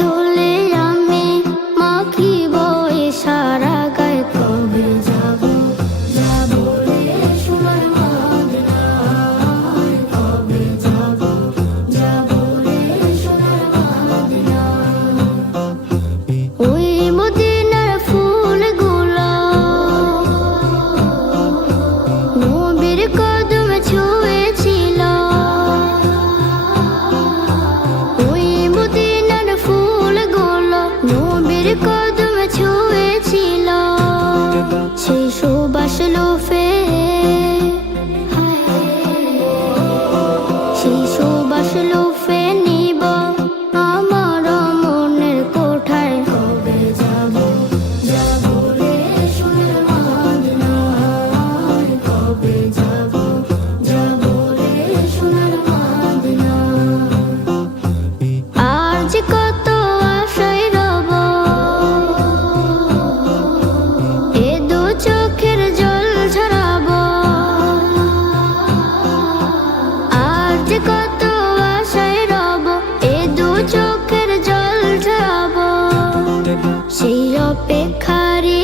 ধুলে আমি মাখিব এ সারা গায়ে। কবে যাব যাব রে সোনার মদিনায়, কবে যাব যাব রে সোনার মদিনায়। ওই মদিনার ফুলগুলো নবীর কদম ছুঁয়েছিল, ওই মদিনার ফুলগুলো নবীর কদম ছুঁয়েছিল। সেই সুবাস লোফে, সেই সুবাস লোফে নিব আমার মনের কোঠায়। কবে যাব যাব রে সোনার মদিনায়, কবে যাব যাব রে সোনার মদিনায়। আর যে কত আশায় রব, এ দু চোখের জল ঝরাবো। আর যে কত আশায় রব, এ দু চোখের জল ঝরাবো। সেই অপেক্ষারই